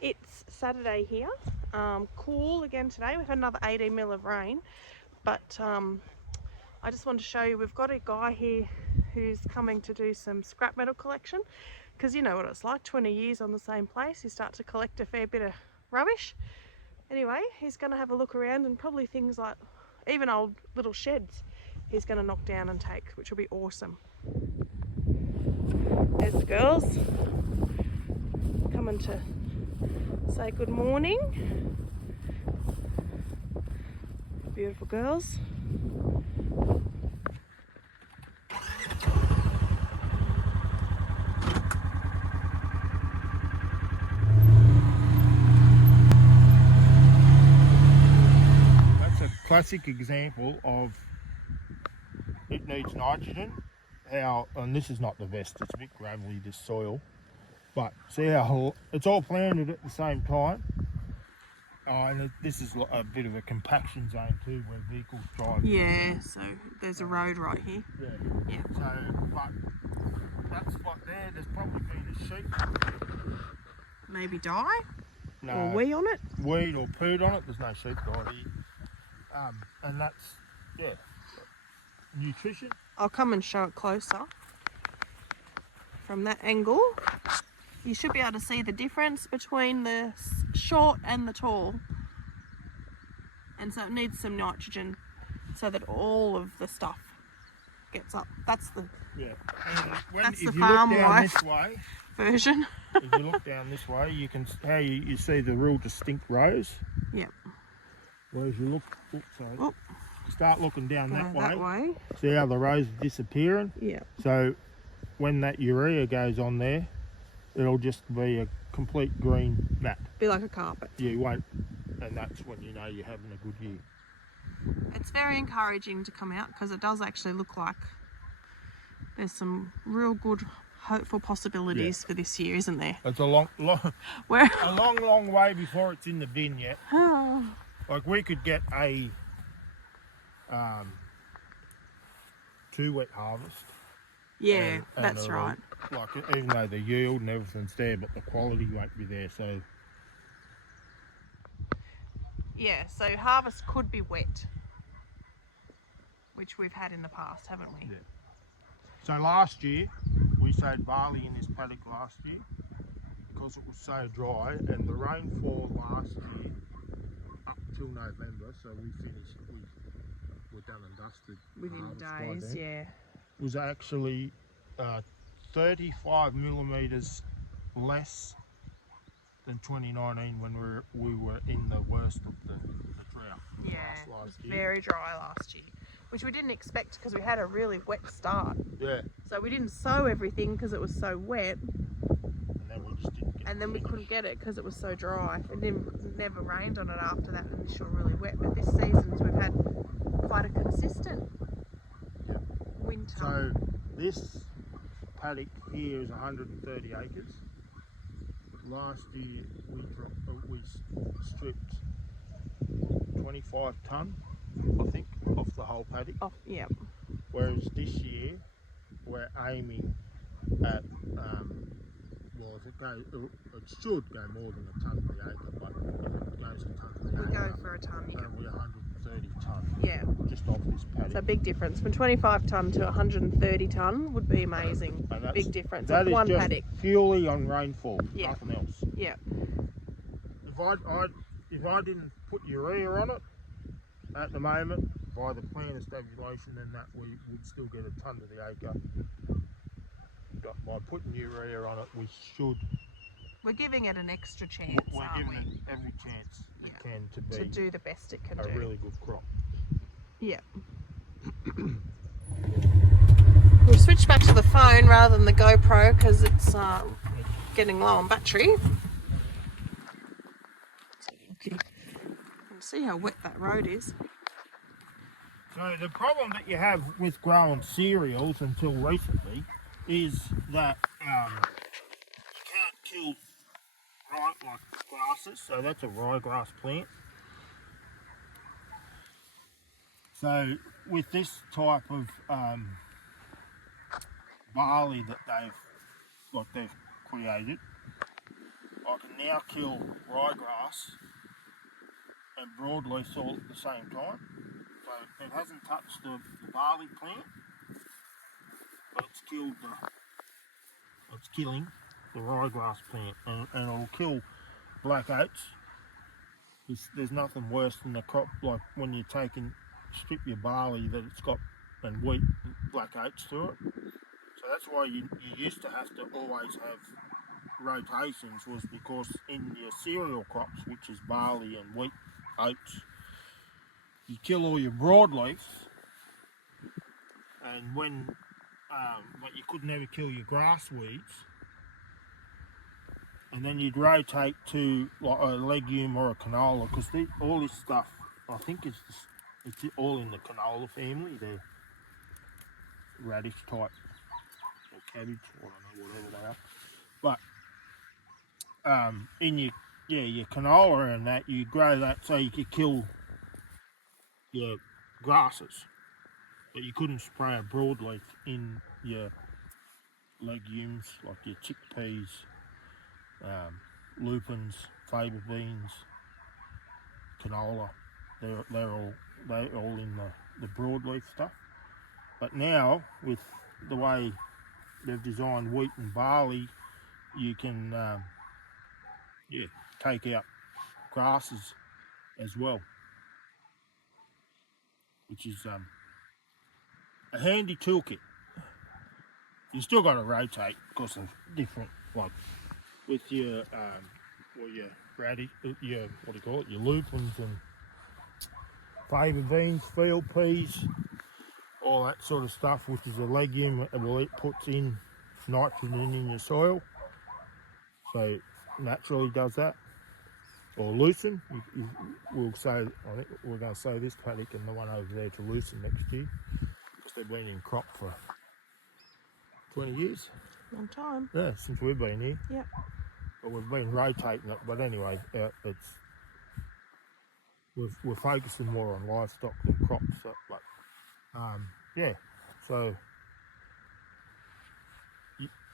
It's Saturday here. Cool again today. We've had another 18 mil of rain, but I just wanted to show you we've got a guy here who's coming to do some scrap metal collection, because you know what it's like, 20 years on the same place, you start to collect a fair bit of rubbish. Anyway, he's going to have a look around, and probably things like even old little sheds he's going to knock down and take, which will be awesome. There's the girls coming to say good morning. Beautiful girls. That's a classic example of it needs nitrogen. And this is not the best, it's a bit gravelly, this soil. But see how it's all planted at the same time. And this is a bit of a compaction zone too, where vehicles drive. Yeah, so there's a road right here. Yeah. So, but that spot there, there's probably been a sheep. Maybe die? No, or wee on it? Weed or pooed on it. There's no sheep died here. And that's, nutrition. I'll come and show it closer. From that angle, you should be able to see the difference between the short and the tall. And so it needs some nitrogen so that all of the stuff gets up. That's the That's the farm wife version. If you look down this way, you can you see the real distinct rows. Yep. Whereas you look, start looking down that way. See how the rows are disappearing? Yeah. So when that urea goes on there, it'll just be a complete green mat. Be like a carpet. You won't, and that's when you know you're having a good year. It's very encouraging to come out, because it does actually look like there's some real good, hopeful possibilities for this year, isn't there? It's a long way before it's in the bin yet. Like we could get a 2 wet harvest. Yeah, that's right. Like even though the yield and everything's there, but the quality won't be there. So yeah, so harvest could be wet, which we've had in the past, haven't we? Yeah. So last year we sowed barley in this paddock last year because it was so dry, and the rainfall last year up till November, so we finished, we were done and dusted within days. Yeah, was actually 35 millimetres less than 2019 when we were in the worst of the drought. Yeah, it was very dry last year, which we didn't expect because we had a really wet start. Yeah. So we didn't sow everything because it was so wet. And then we just didn't get it. And then we couldn't get it because it was so dry. It never rained on it after that initial really wet. But this season we've had quite a consistent winter. So this paddock here is 130 acres. Last year we stripped 25 tonne, I think, off the whole paddock. Yeah. Whereas this year we're aiming at well, if it goes, it should go more than a tonne per acre, but if it goes a tonne per acre, we'll go for a tonne. It'll be 130 tonne. Yeah. Just off this paddock. It's a big difference. From 25 tonne to 130 tonne would be amazing. Big difference. That on is one just paddock. Purely on rainfall, nothing else. Yeah. If I didn't put urea on it at the moment by the plant stabulation, then that we would still get a tonne to the acre. But by putting urea on it, we should. We're giving it an extra chance. We're giving it every chance it can to do the best it can do. A really good crop. Yeah. We'll switch back to the phone rather than the GoPro because it's getting low on battery. You can see how wet that road is. So the problem that you have with growing cereals until recently is that you can't kill like grasses. So that's a ryegrass plant. So with this type of barley that they've created, I can now kill ryegrass and broadleaf all at the same time. So it hasn't touched the barley plant, but it's killing the ryegrass plant, and it'll kill black oats. There's nothing worse than the crop, like when you strip your barley that it's got, and wheat, black oats through it. So that's why you used to have to always have rotations, was because in your cereal crops, which is barley and wheat, oats, you kill all your broadleaf, and but you could never kill your grass weeds, and then you'd rotate to like a legume or a canola, because all this stuff, I think it's all in the canola family. They're radish type or cabbage, I don't know, whatever they are. But in your canola and that, you grow that so you could kill your grasses, but you couldn't spray a broadleaf in your legumes like your chickpeas, lupins, faba beans, canola. They're all in the broadleaf stuff. But now with the way they've designed wheat and barley, you can take out grasses as well, which is a handy toolkit. You still got to rotate because of different, like with your radish, your your lupins and faba beans, field peas, all that sort of stuff, which is a legume. Well, it puts in nitrogen in your soil, so naturally does that. Or lucerne, we'll sow. I think we're going to sow this paddock and the one over there to lucerne next year, because they've been in crop for 20 years. Long time. Yeah, since we've been here. Yep. But we've been rotating it. But anyway, we're focusing more on livestock than crops. But yeah, so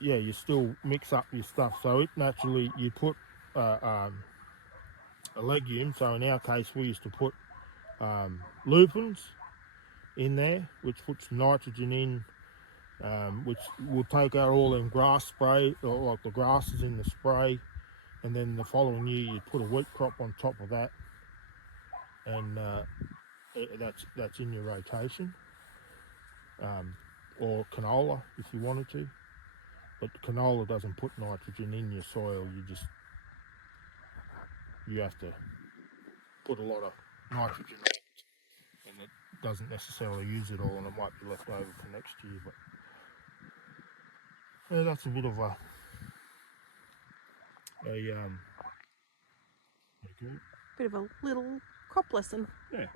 you still mix up your stuff. So it naturally, you put a legume. So in our case, we used to put lupins in there, which puts nitrogen in, which will take out all them grass spray, or like the grasses in the spray, and then the following year you put a wheat crop on top of that, and that's in your rotation, or canola if you wanted to. But canola doesn't put nitrogen in your soil. You have to put a lot of nitrogen out, and it doesn't necessarily use it all, and it might be left over for next year. But yeah, that's a bit of a Bit of a little crop lesson. yeah.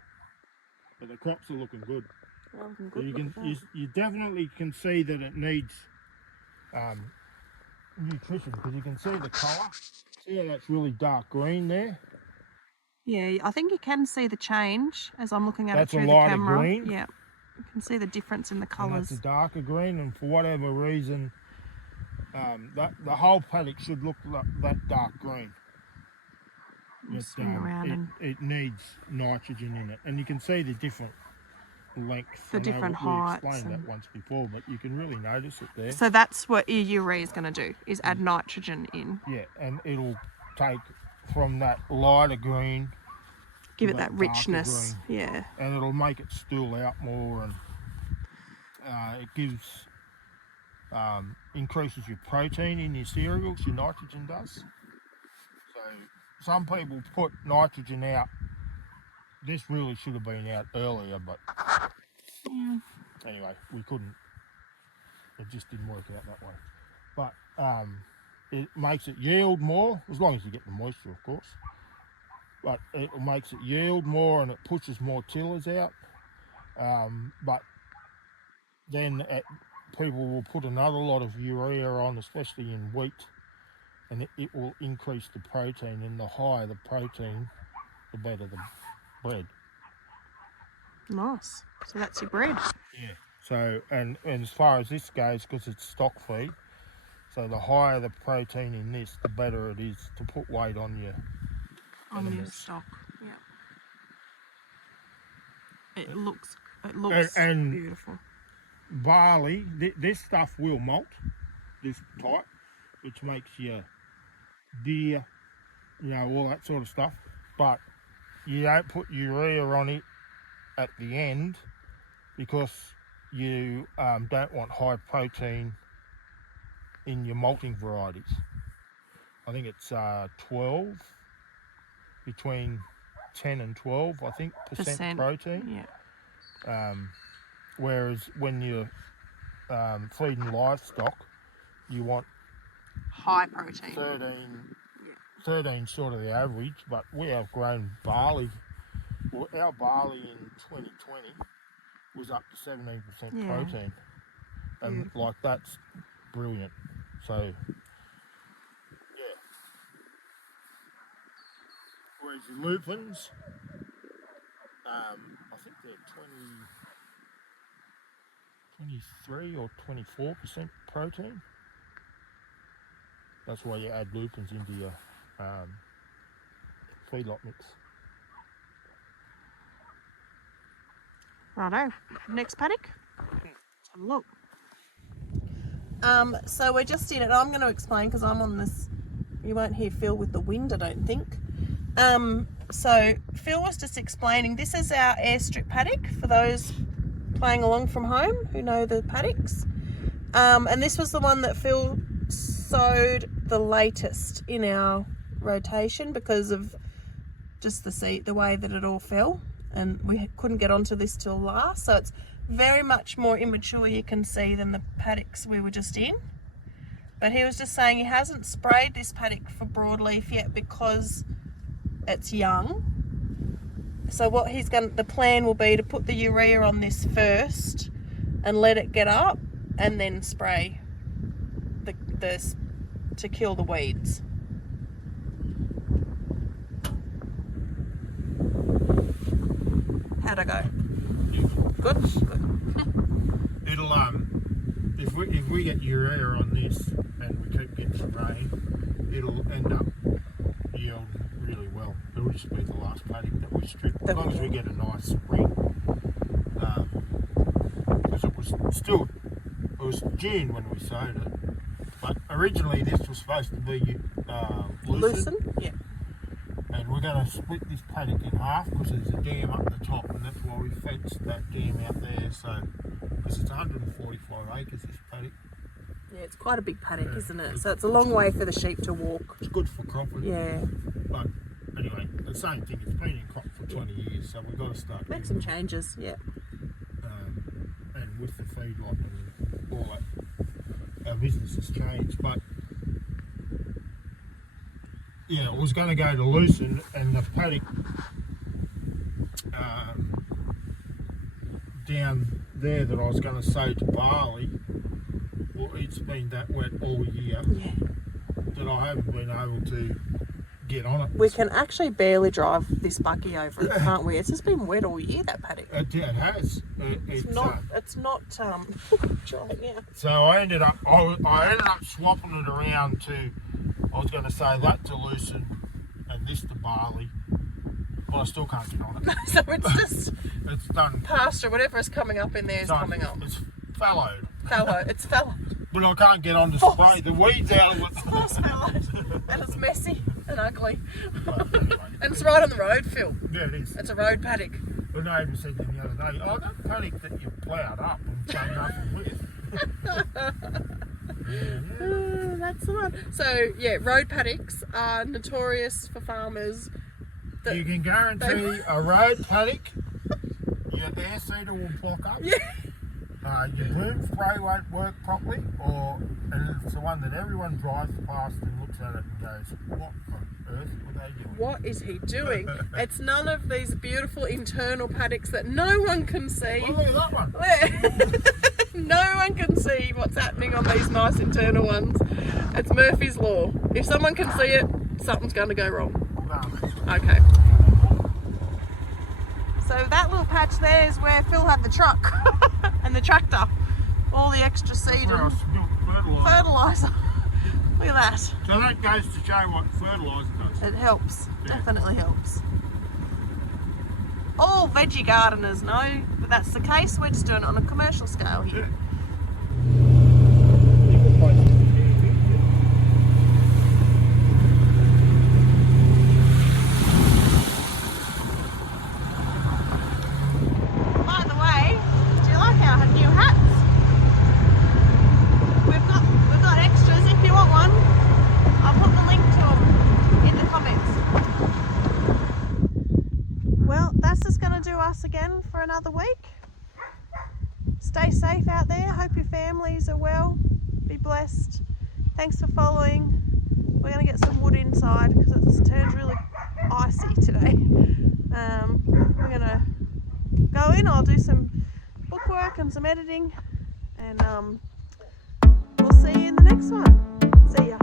But the crops are looking good. Well, looking So good. you definitely can see that it needs nutrition, because you can see the colour. See how that's really dark green there? Yeah, I think you can see the change as I'm looking at That's it a through the lighter camera. green. Yeah, you can see the difference in the And colours. that's a darker green, and for whatever reason, the whole paddock should look like that dark green. Swing around and it needs nitrogen in it, and you can see the different lengths. the different we heights. explained that once before, but you can really notice it there. So that's what your urea is going to do, is add nitrogen in. Yeah, and it'll take from that lighter green, Give it that richness. green, yeah. and it'll make it stool out more, and it gives increases your protein in your cereals. Your nitrogen does. So some people put nitrogen out. This really should have been out earlier, but anyway, we couldn't. It just didn't work out that way. But it makes it yield more, as long as you get the moisture, of course. But it makes it yield more, and it pushes more tillers out. But then people will put another lot of urea on, especially in wheat, and it will increase the protein, and the higher the protein, the better the bread. Nice. So that's your bread. Yeah. So, and as far as this goes, because it's stock feed, So the higher the protein in this, the better it is to put weight on your On your animals. stock. Yeah. It looks And beautiful. barley, this stuff will malt, this type, which makes your deer, all that sort of stuff. But you don't put urea on it at the end because you don't want high protein in your malting varieties. I think it's 12, between 10 and 12, I think, percent protein. Yeah. Whereas when you're feeding livestock, you want High protein. 13 sort of the average, but we have grown barley. Well, our barley in 2020 was up to 17% protein. And like that's brilliant. So, yeah. Whereas your lupins, I think they're 23 or 24% protein. That's why you add lupins into your feedlot mix. Righto. Next paddock. Let's have a look. So we're just in it. I'm going to explain because I'm on this. You won't hear Phil with the wind, I don't think. So Phil was just explaining. This is our airstrip paddock for those playing along from home who know the paddocks. And this was the one that Phil sowed the latest in our rotation because of just the way that it all fell, and we couldn't get onto this till last, so it's very much more immature, you can see, than the paddocks we were just in. But he was just saying he hasn't sprayed this paddock for broadleaf yet because it's young. So what the plan will be to put the urea on this first and let it get up and then spray this to kill the weeds. How'd I go? Good? Good. It'll if we get urea on this and we keep getting some rain, it'll end up yielding really well. It'll just be the last paddock that we strip, as long as we get a nice spring. Because it was June when we sowed it, but originally this was supposed to be lucerne. Yeah. And we're going to split this paddock in half because there's a dam up the top, and that's why we fenced that dam out there. So, because it's 145 acres, this paddock. Yeah, it's quite a big paddock, isn't it? So it's a long way for the sheep to walk. It's good for cropping. Yeah. But anyway, the same thing. It's been in crop for 20 years, so we've got to start make some changes. Yeah. And with the feedlot and all that, our business has changed. But yeah, it was going to go to lucerne, and the paddock down there that I was going to sow to barley, well, it's been that wet all year that I haven't been able to get on it. We can actually barely drive this bucky over it, can't we? It's just been wet all year, that paddock. It has. It's not drying out. So I ended up swapping it around to. I was going to say that to lucerne and this to barley, but I still can't get on it. So it's just it's done. Pasture, whatever is coming up in there is coming up. It's fallowed. It's fallowed. But I can't get on to spray the weeds out of it. It's fallowed. And it's messy and ugly. But anyway, and it's right on the road, Phil. Yeah, it is. It's a road paddock. The neighbour said to me the other day, "Oh, that paddock that you ploughed up and done nothing with." That's the one. So yeah, road paddocks are notorious for farmers. You can guarantee a road paddock, your air seeder will block up. Yeah. Your boom spray won't work properly, and it's the one that everyone drives past and looks at it and goes, "What on earth were they doing? What is he doing?" It's none of these beautiful internal paddocks that no one can see. Oh, look at that one. No one can see what's happening on these nice internal ones. It's Murphy's Law. If someone can see it, something's going to go wrong. Okay. So that little patch there is where Phil had the truck and the tractor. All the extra seed and fertiliser. Look at that. So that goes to show what fertiliser does. It helps. Yeah. Definitely helps. All veggie gardeners know that that's the case. We're just doing it on a commercial scale here. By the way, do you like our new hats? We've got extras if you want one. I'll put the link to them in the comments. Well, that's just going to do us again for another week. Stay safe out there. Hope your families are well. Be blessed. Thanks for following. We're going to get some wood inside because it's turned really icy today. We're going to go in. I'll do some bookwork and some editing, and we'll see you in the next one. See ya.